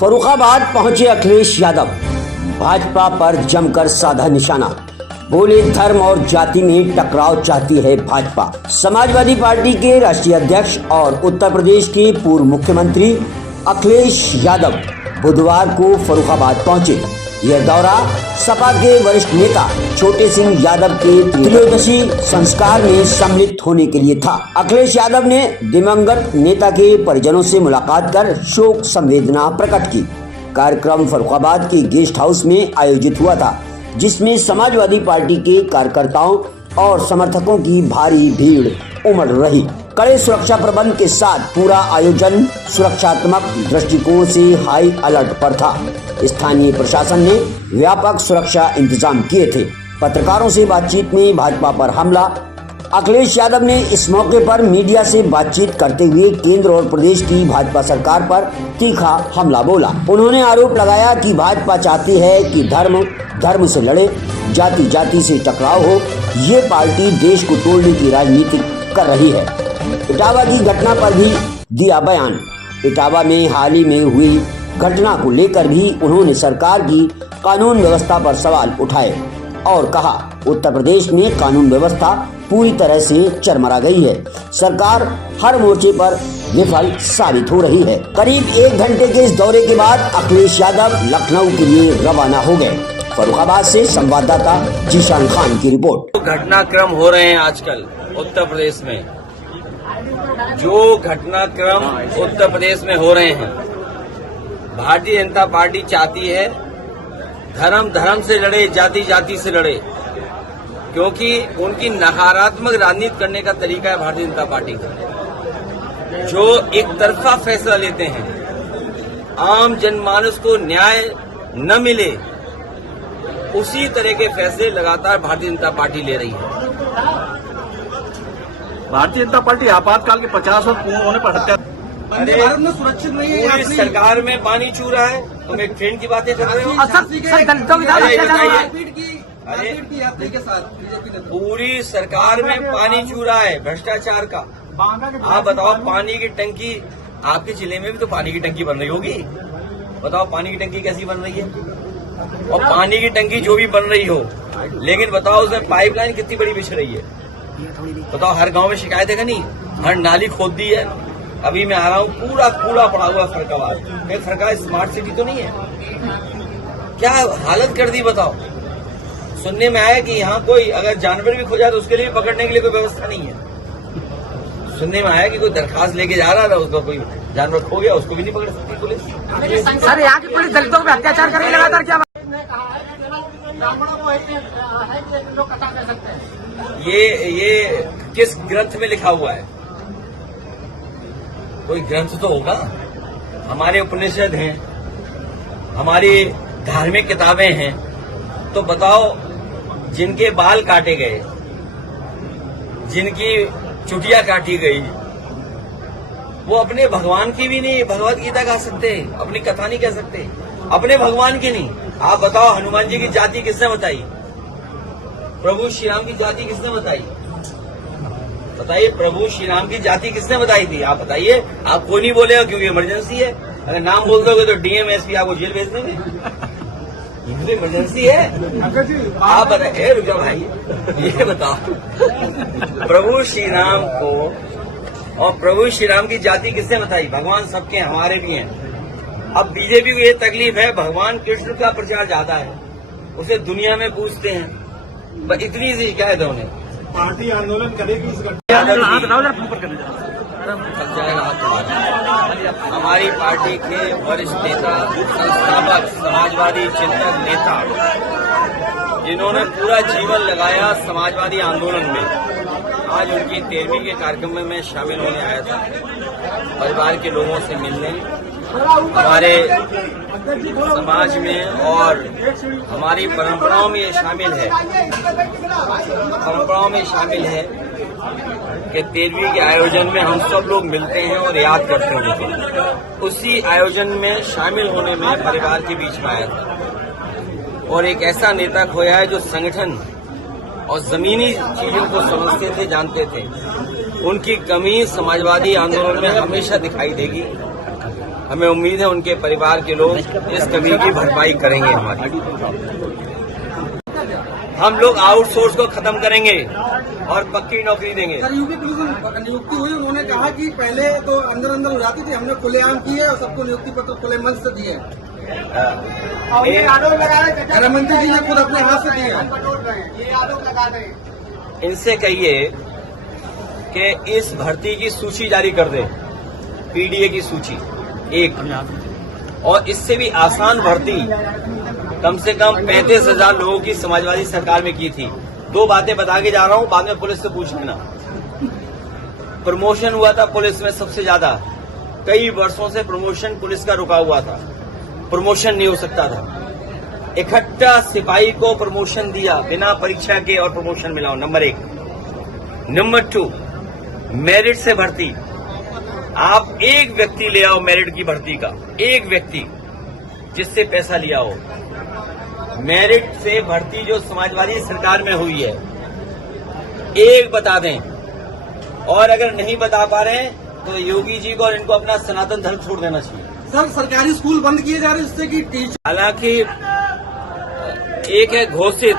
फर्रुखाबाद पहुंचे अखिलेश यादव, भाजपा पर जमकर साधा निशाना। बोले धर्म और जाति में टकराव चाहती है भाजपा। समाजवादी पार्टी के राष्ट्रीय अध्यक्ष और उत्तर प्रदेश के पूर्व मुख्यमंत्री अखिलेश यादव बुधवार को फर्रुखाबाद पहुंचे। यह दौरा सपा के वरिष्ठ नेता छोटे सिंह यादव के त्रयोदशी संस्कार में सम्मिलित होने के लिए था। अखिलेश यादव ने दिवंगत नेता के परिजनों से मुलाकात कर शोक संवेदना प्रकट की। कार्यक्रम फर्रुखाबाद के गेस्ट हाउस में आयोजित हुआ था, जिसमें समाजवादी पार्टी के कार्यकर्ताओं और समर्थकों की भारी भीड़ उमड़ रही। कड़े सुरक्षा प्रबंध के साथ पूरा आयोजन सुरक्षात्मक दृष्टिकोण से हाई अलर्ट पर था। स्थानीय प्रशासन ने व्यापक सुरक्षा इंतजाम किए थे। पत्रकारों से बातचीत में भाजपा पर हमला। अखिलेश यादव ने इस मौके पर मीडिया से बातचीत करते हुए केंद्र और प्रदेश की भाजपा सरकार पर तीखा हमला बोला। उन्होंने आरोप लगाया कि भाजपा चाहती है कि धर्म से लड़े, जाति जाति से टकराव हो। ये पार्टी देश को तोड़ने की राजनीति कर रही है। इटावा की घटना पर भी दिया बयान। इटावा में हाल ही में हुई घटना को लेकर भी उन्होंने सरकार की कानून व्यवस्था पर सवाल उठाए और कहा, उत्तर प्रदेश में कानून व्यवस्था पूरी तरह से चरमरा गई है। सरकार हर मोर्चे पर विफल साबित हो रही है। करीब 1 घंटे के इस दौरे के बाद अखिलेश यादव लखनऊ के लिए रवाना हो गए। फर्रुखाबाद से संवाददाता जीशान खान की रिपोर्ट। घटनाक्रम हो रहे हैं आजकल उत्तर प्रदेश में, जो घटनाक्रम उत्तर प्रदेश में हो रहे हैं, भारतीय जनता पार्टी चाहती है धर्म से लड़े, जाति जाति से लड़े, क्योंकि उनकी नकारात्मक राजनीति करने का तरीका है भारतीय जनता पार्टी का, जो एक तरफा फैसला लेते हैं। आम जनमानस को न्याय न मिले, उसी तरह के फैसले लगातार भारतीय जनता पार्टी ले रही है। भारतीय जनता पार्टी आपातकाल के 50 वर्ष पूर्ण होने पर हत्या। भारत में सुरक्षित नहीं है। पूरी सरकार में पानी चू रहा है, तुम एक ट्रेन की बातें कर रहे हो। पूरी सरकार में पानी चू रहा है भ्रष्टाचार का। आप बताओ, पानी की टंकी आपके जिले में भी तो पानी की टंकी बन रही होगी। बताओ पानी की टंकी कैसी बन रही है? और पानी की टंकी जो भी बन रही हो, लेकिन बताओ उसमें पाइपलाइन कितनी बड़ी बिछ रही है। बताओ, हर गांव में शिकायत है नहीं? हर नाली खोद दी है। अभी मैं आ रहा हूँ, पूरा कूड़ा पड़ा हुआ फर्रुखाबाद। एक फर्रुखाबाद स्मार्ट सिटी तो नहीं है? क्या हालत कर दी बताओ। सुनने में आया कि यहाँ कोई अगर जानवर भी खो जाए तो उसके लिए पकड़ने के लिए कोई व्यवस्था नहीं है। सुनने में आया कि कोई दरखास्त लेके जा रहा था, उसका कोई जानवर खो गया, उसको भी नहीं पकड़ सकती पुलिस। सर, यहाँ की पुलिस दलितों पर अत्याचार कर रही है लगातार। क्या ये किस ग्रंथ में लिखा हुआ है? कोई ग्रंथ तो होगा। हमारे उपनिषद हैं, हमारी धार्मिक किताबें हैं। तो बताओ, जिनके बाल काटे गए, जिनकी चुटिया काटी गई, वो अपने भगवान की भी नहीं भगवत गीता गा सकते, अपनी कथा नहीं कह सकते, अपने भगवान की नहीं। आप बताओ, हनुमान जी की जाति किसने बताई? प्रभु श्री राम की जाति किसने बताई? बताइए, प्रभु श्री राम की जाति किसने बताई थी? आप बताइए। आप कोई नहीं बोलेगा क्योंकि इमरजेंसी है। अगर नाम बोल दोगे तो डीएम एसपी आपको जेल भेज देंगे। ये तो इमरजेंसी है। आप बताइए, रुक जाओ भाई, ये बताओ, प्रभु श्री राम को और प्रभु श्री राम की जाति किसने बताई? भगवान सबके, हमारे भी हैं। अब बीजेपी को ये तकलीफ है, भगवान कृष्ण का प्रचार ज्यादा है, उसे दुनिया में पूछते हैं। बस इतनी सी शिकायत है उन्हें। पार्टी आंदोलन करेगी इस हमारी पार्टी के वरिष्ठ नेता, संस्थापक, समाजवादी चिंतक नेता, जिन्होंने पूरा जीवन लगाया समाजवादी आंदोलन में, आज उनकी 13वीं के कार्यक्रम में मैं शामिल होने आया था। परिवार के लोगों से मिलने, हमारे समाज में और हमारी परंपराओं में ये शामिल है। परंपराओं में शामिल है कि 13वीं के आयोजन में हम सब लोग मिलते हैं और याद करते हैं। उसी आयोजन में शामिल होने में परिवार के बीच में आया था और एक ऐसा नेता खोया है जो संगठन और जमीनी चीजों को समझते थे, जानते थे। उनकी कमी समाजवादी आंदोलन में हमेशा दिखाई देगी। हमें उम्मीद है उनके परिवार के लोग इस कमी की भरपाई करेंगे हमारी। हम लोग आउटसोर्स को खत्म करेंगे और पक्की नौकरी देंगे। सर यूपी पुलिस में नियुक्ति हुई, उन्होंने कहा कि पहले तो अंदर अंदर हो जाती थी, हमने खुलेआम की है और सबको नियुक्ति पत्र खुले मन से दिए। गृह मंत्री जी ने खुद अपने हाथ से दिए। इनसे कहिए कि इस भर्ती की सूची जारी कर दे, पीडीए की सूची एक, और इससे भी आसान भर्ती कम से कम 35,000 लोगों की समाजवादी सरकार में की थी। 2 बातें बता के जा रहा हूं, बाद में पुलिस से पूछ लेना। प्रमोशन हुआ था पुलिस में सबसे ज्यादा, कई वर्षों से प्रमोशन पुलिस का रुका हुआ था, प्रमोशन नहीं हो सकता था। इकट्ठा सिपाही को प्रमोशन दिया बिना परीक्षा के और प्रमोशन मिला, नंबर 1। नंबर 2, मेरिट से भर्ती। आप एक व्यक्ति ले आओ मेरिट की भर्ती का, एक व्यक्ति जिससे पैसा लिया हो। मेरिट से भर्ती जो समाजवादी सरकार में हुई है, एक बता दें, और अगर नहीं बता पा रहे हैं तो योगी जी को और इनको अपना सनातन धर्म छोड़ देना चाहिए। सर सरकारी स्कूल बंद किए जा रहे हैं जिससे कि टीचर, हालांकि एक है घोषित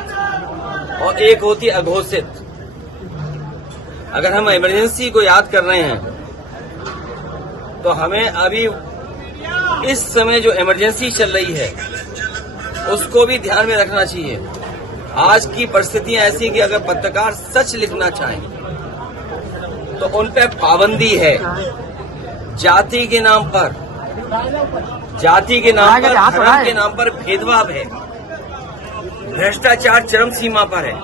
और एक होती अघोषित। अगर हम इमरजेंसी को याद कर रहे हैं तो हमें अभी इस समय जो इमरजेंसी चल रही है उसको भी ध्यान में रखना चाहिए। आज की परिस्थितियां ऐसी कि अगर पत्रकार सच लिखना चाहें तो उन पर पाबंदी है। जाति के नाम पर, धर्म के नाम पर भेदभाव है, भ्रष्टाचार चरम सीमा पर है।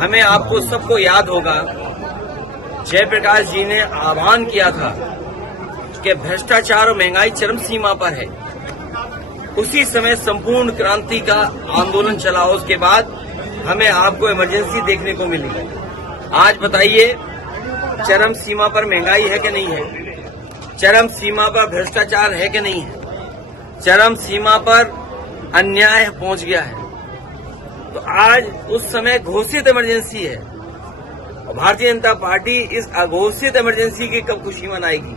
हमें आपको सबको याद होगा जयप्रकाश जी ने आह्वान किया था कि भ्रष्टाचार और महंगाई चरम सीमा पर है। उसी समय संपूर्ण क्रांति का आंदोलन चला, उसके बाद हमें आपको इमरजेंसी देखने को मिली। आज बताइए चरम सीमा पर महंगाई है कि नहीं है? चरम सीमा पर भ्रष्टाचार है कि नहीं है? चरम सीमा पर अन्याय पहुंच गया है। तो आज उस समय घोषित इमरजेंसी है और भारतीय जनता पार्टी इस अघोषित इमरजेंसी की कब खुशी मनाएगी?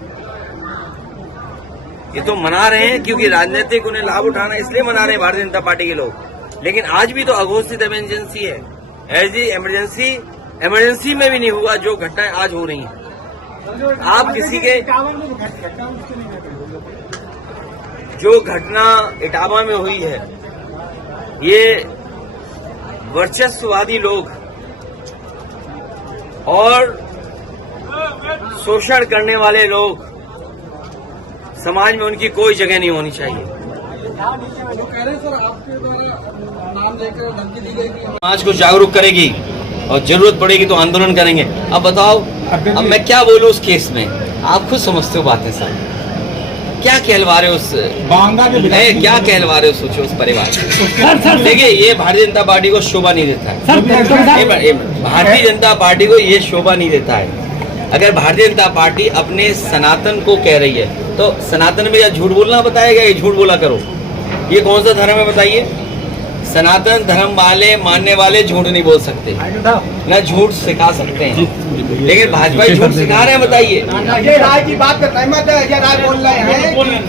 ये तो मना रहे हैं क्योंकि राजनीतिक उन्हें लाभ उठाना, इसलिए मना रहे हैं भारतीय जनता पार्टी के लोग। लेकिन आज भी तो अघोषित इमरजेंसी है। ऐसी इमरजेंसी में भी नहीं हुआ जो घटनाएं आज हो रही हैं। आप किसी के जो घटना इटावा में हुई है, ये वर्चस्ववादी लोग और शोषण करने वाले लोग, समाज में उनकी कोई जगह नहीं होनी चाहिए। वो कह रहे हैं सर आपके द्वारा नाम लेकर धमकी दी गई कि समाज को जागरूक करेगी और जरूरत पड़ेगी तो आंदोलन करेंगे। अब बताओ, अब मैं क्या बोलूं उस केस में? आप खुद समझते हो बातें सर। क्या कहलवा रहे हो क्या कहलवा रहे हो? सोचो उस परिवार। देखिए, ये भारतीय जनता पार्टी को शोभा नहीं देता है। भारतीय जनता पार्टी को ये शोभा नहीं देता है। अगर भारतीय जनता पार्टी अपने सनातन को कह रही है तो सनातन में या झूठ बोलना बताएगा, ये झूठ बोला करो। ये कौन सा धर्म है बताइए? सनातन धर्म वाले मानने वाले झूठ नहीं बोल सकते, न झूठ सिखा सकते हैं। लेकिन भाजपा झूठ सिखा रहे हैं, बताइए। राय की बात कर सहमत है, राय बोल रहे हैं।